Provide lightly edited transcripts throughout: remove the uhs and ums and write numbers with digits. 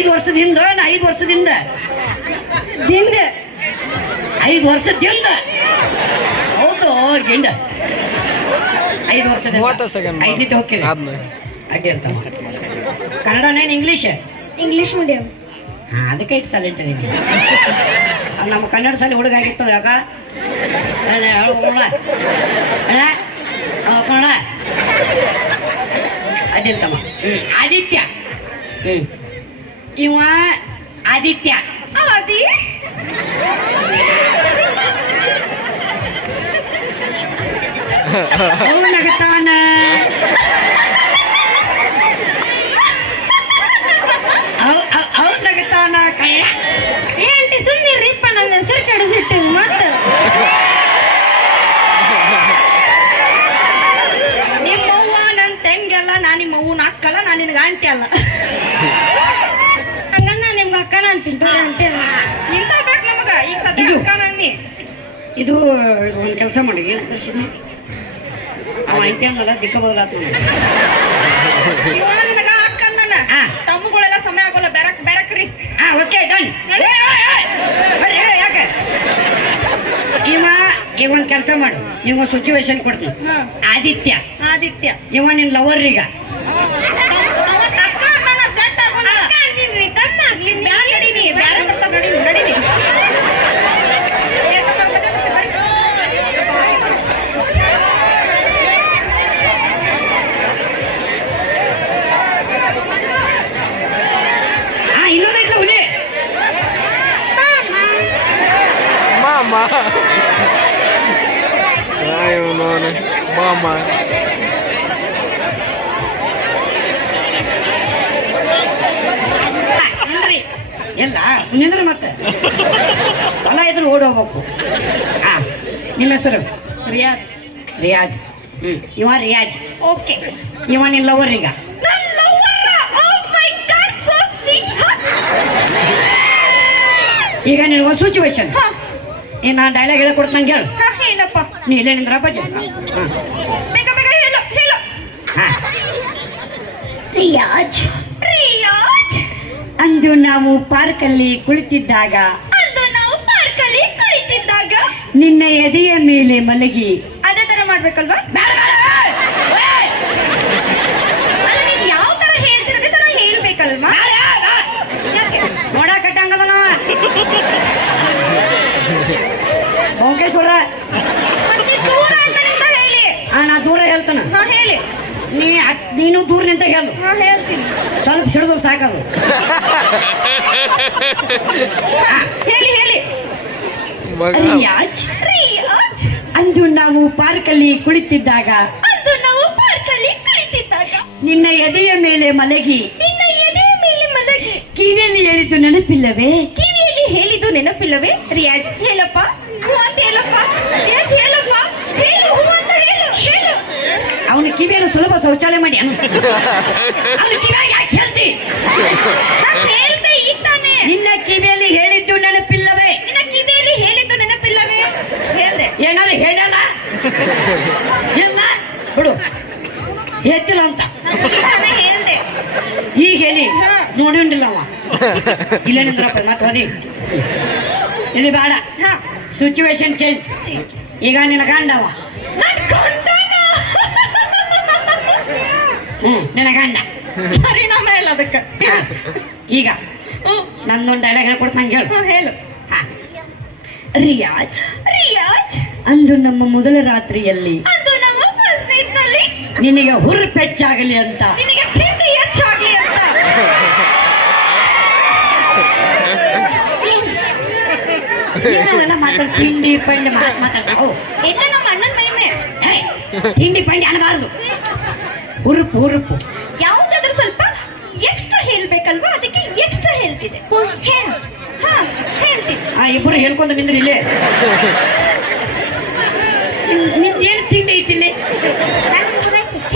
5 ವರ್ಷದಿಂದ 5 ವರ್ಷದಿಂದ 5 ವರ್ಷದಿಂದ ಹೌದು ಗಿಂಡ 5 ವರ್ಷದಿಂದ 5 ಹೋಗ್ತೀನಿ ಅಡ್ಡಿ ಅಂತ ಕನ್ನಡನೇನು ಇಂಗ್ಲೀಷ್ ಮೀಡಿಯಂ ಹಾಂ ಅದಕ್ಕೆ ಇಟ್ಟು ಸೈಲೆಂಟ್ ಇದೀನಿ ನಮ್ಮ ಕನ್ನಡ ಶಾಲೆ ಹುಡುಗ ಆಗಿತ್ತು ಯಾಕ ಕನ್ನಡ ಅಡ್ಡಿ ಅಂತಮ್ಮ ಆದಿತ್ಯ ಇವ ಆದಿತ್ಯ ನಗತಾನ ನಗತಾನ ಏಂಟಿ ಸುಮ್ಮನಿರ್ರಿಪ್ಪ ನನ್ನ ಹೆಸರು ಕಡಿಸಿಟ್ಟು ಮತ್ತೆ ನಿಮ್ಮವ್ವ ನನ್ನ ತೆಂಗಲ್ಲ ನಾ ನಿಮ್ಮವ್ವನ ಅಕ್ಕಲ್ಲ ನಾನು ನಿನಗೆ ಆಂಟಿ ಅಲ್ಲ ಹಂಗನ್ನ ನಿಮ್ಗೆ ಅಕ್ಕನ ಅಂತಿಂತ ಅಂಟಿ ಇಂತ ಬೇಕು ನಮಗ ಈಗ ಸದ್ಯ ಅಕ್ಕ ನಂಗೆ ಇದು ಒಂದು ಕೆಲಸ ಮಾಡಿ ಏನು ಕಳ್ಸಿದ್ನಿ ಅವ ಅಂಟಿ ಅಂದಲ್ಲ ದಿಕ್ಕ ಬದಲಾತು ನನಗ ಅಕ್ಕ ಅಂದನ ತಮ್ಮಗಳೆಲ್ಲ ಸಮಯ ಆಗೋಲ್ಲ ಬೆರಕ್ರಿ ಓಕೆ ಡನ್ ಯಾಕೆ ಈಗ ಒಂದು ಕೆಲಸ ಮಾಡಿ ನೀವು ಒಂದು ಸಿಚುವೇಶನ್ ಕೊಡ್ತೀನಿ ಆದಿತ್ಯ ಇವ ನಿನ್ ಲವರ್ ಈಗ Mama. ಎಲ್ಲ ನಿಂದ್ರೆ ಮತ್ತೆ ಹೊಲ ಇದ್ರೆ ಓಡಿ ಹೋಗ್ಬೇಕು ನಿಮ್ಮ ಹೆಸರು ರಿಯಾಜ್ ಇವ ರಿಯಾಜ್ ಓಕೆ ಇವ ನಿನ್ ಲವರ್ ಈಗ ಈಗ ನಿನಗೊಂದು ಸಿಚುವೇಶನ್ ನಾನು ಡೈಲಾಗ್ ಹೇಳ್ಕೊಡ್ತಂಗೆ ಹೇಳು ಹೇಳಪ್ಪ ನೀ ಇಲ್ಲೇ ನಿಂದ್ರಪ್ಪ ರಿಯಾಜ್ ಅಂದು ನಾವು ಪಾರ್ಕಲ್ಲಿ ಕುಳಿತಿದ್ದಾಗ ನಿನ್ನ ಎದೆಯ ಮೇಲೆ ಮಲಗಿ ಅದೇ ತರ ಮಾಡ್ಬೇಕಲ್ವಾ ಯಾವ ತರ ಹೇಳ್ತಿರೋದೇ ತರ ಹೇಳ್ಬೇಕಲ್ವಾ ನೋಡಕಟ್ಟಂಗದ ಓಂಕೇಶ್ವರ ನಾ ದೂರ ಹೇಳ್ತಾನ ಹೇಳಿ ನೀನು ದೂರ ನಿಂತ ಹೇಳು ಹೇಳ್ತೀನಿ ಸ್ವಲ್ಪ ಸಿಡಿದ್ರು ಸಾಕದು ಹೇಳಿ ಅಂದು ನಾವು ಪಾರ್ಕಲ್ಲಿ ಕುಳಿತಿದ್ದಾಗ ನಿನ್ನ ಎದೆಯ ಮೇಲೆ ಮಲಗಿ ಕಿವಿಯಲ್ಲಿ ಹೇಳಿದ್ದು ನೆನಪಿಲ್ಲವೇ ರಿಯಾಜ್ ಹೇಳಪ್ಪ ರಿಯಾಜ್ ಹೇಳಪ್ಪ ಅವನ ಕಿವಿಯನ್ನು ಸುಲಭ ಶೌಚಾಲಯ ಮಾಡಿ ಅವನ ಕಿವಿಯಾಗಿ ಯಾಕೆ ಹೇಳ್ತಿ ನಿನ್ನ ಕಿವಿಯಲ್ಲಿ ಹೇಳಿದ್ದು ನೆನಪಿಲ್ಲವೇ ಏನಾದ್ರು ಹೇಳಲ್ಲ ಎಲ್ಲ ಬಿಡು ಎತ್ತಿಲ್ಲ ಅಂತ ಈಗ ಹೇಳಿ ನೋಡಿಲ್ಲ ಅವ ಇಲ್ಲ ನಿಂದ್ರಪ್ಪ ಮತ್ತೆ ಓದಿ ಇಲ್ಲಿ ಬೇಡ ಸಿಚುವೇಶನ್ ಚೇಂಜ್ ಈಗ ನಿನ್ನ ಗಂಡವ ನಿನ್ನ ಗಂಡ ಪರಿಣಾಮ ಇಲ್ಲ ಅದಕ್ಕೆ ಈಗ ನಂದೊಂದು ಡೈಲಾಗ್ ಹೇಳ್ಕೊಡ್ತಂಗೆ ಹೇಳು ರಿಯಾಜ್ ಅಂದು ನಮ್ಮ ಮೊದಲ ರಾತ್ರಿಯಲ್ಲಿ ನಿನಗೆ ಹುರುಪೆಚ್ಚಾಗಲಿ ಅಂತ ತಿಂಡಿ ಪಂಡಿ ಮಾತಾಡ್ತಾವ ನಮ್ಮ ಅಣ್ಣನ ಮೈಮೆ ತಿಂಡಿ ಪಂಡಿ ಅನ್ನಬಾರ್ದು ಹುರುಪು ಯಾವ್ದಾದ್ರು ಸ್ವಲ್ಪ ಎಕ್ಸ್ಟ್ರಾ ಹೇಳ್ಬೇಕಲ್ವಾ ಅದಕ್ಕೆ ಎಕ್ಸ್ಟ್ರಾ ಹೇಳ್ತಿದೆ ಹೇಳ್ತೀನಿ ಇಬ್ಬರು ಹೇಳ್ಕೊಂಡು ನಿಂದ್ರೆ ಇಲ್ಲೇ ನಿಂದೇನು ತಿಂಡಿ ಐತಿಲ್ಲ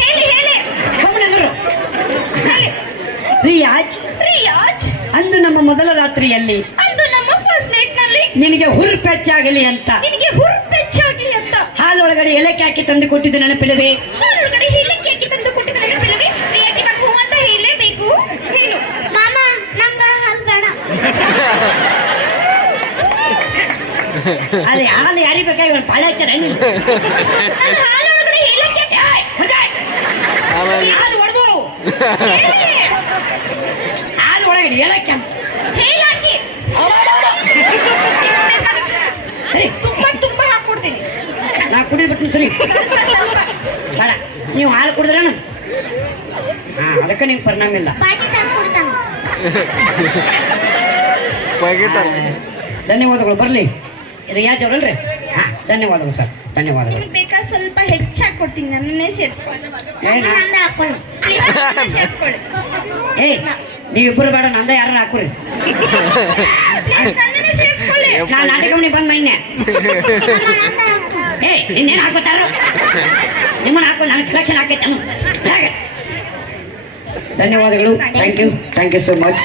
ಹೇಳಿ ರಿಯಾಜ್ ಅಂದು ನಮ್ಮ ಮೊದಲ ರಾತ್ರಿಯಲ್ಲಿ ನಿನಗೆ ಹುರುಪೆಚ್ಚಾಗಲಿ ಅಂತ ಹಾಲೊಳಗಡೆ ಏಲಕ್ಕಿ ಹಾಕಿ ತಂದು ಕೊಟ್ಟಿದ್ದು ನೆನಪಿಲ್ಲವೇ ಅದೇ ಹಾಲು ಯಾರಿಗೆ ಬೇಕಾಗಿ ಇವ್ರು ಪಾಳೆ ಹಚ್ಚಾರ ಹಾಲು ಒಳಗಡೆ ಏಲಕ್ಕಿ ಹಾಲು ಹೊಡೆದು ಹಾಲು ಒಳಗಡೆ ಏಲಕ್ಕಿ ಹೇಳಾಕಿ ಸರಿ ತುಂಬಾ ತುಂಬಾ ಹಾಕ್ಕೊಡ್ತೀನಿ ನಾ ಕುಡಿದ್ಬಿಟ್ಟು ಸರಿ ಬೇಡ ನೀವು ಹಾಲು ಕುಡಿದ್ರೆ ಹಾ ಅದಕ್ಕೆ ನಿಮ್ಗೆ ಪರಿಣಾಮ ಇಲ್ಲ ಪಾಕಿಟ್ ಹಾಕ್ಕೊಡ್ತಾನ ಪ್ಯಾಕೆಟ್ ಧನ್ಯವಾದಗಳು ಬರಲಿ ರಿಯಾಜ್ ಅವರಲ್ರಿ ಹಾ ಧನ್ಯವಾದಗಳು ಸರ್ ಧನ್ಯವಾದಗಳು ನಿಮ್ಗೆ ಬೇಕಾ ಸ್ವಲ್ಪ ಹೆಚ್ಚಾಗಿ ಕೊಡ್ತೀನಿ ನನ್ನನ್ನೇ ಸೇರಿಸ್ಕೊಳ್ಳಿ ಏ, ನಾ- ನಂದ ಹಾಕೊಳ್ಳಿ ಸೇರಿಸ್ಕೊಳ್ಳಿ ಏಯ್ ನೀವಿಬ್ಬರು ಬೇಡ ನಂದ ಯಾರು ಹಾಕುರಿ ನನ್ನನ್ನೇ ಸೇರಿಸ್ಕೊಳ್ಳಿ ನಾ ನಾಟಕ ಮನೆ ಬಂದ್ ಮೈನ್ಯ ಏಯ್ ಇನ್ನೇನು ಹಾಕೋತಾರ ನಿಮ್ಮನ್ನ ಹಾಕೊಂಡು ನನಗೆ ಕಲೆಕ್ಷನ್ ಹಾಕೈತೆ ಧನ್ಯವಾದಗಳು ಥ್ಯಾಂಕ್ ಯು ಸೋ ಮಚ್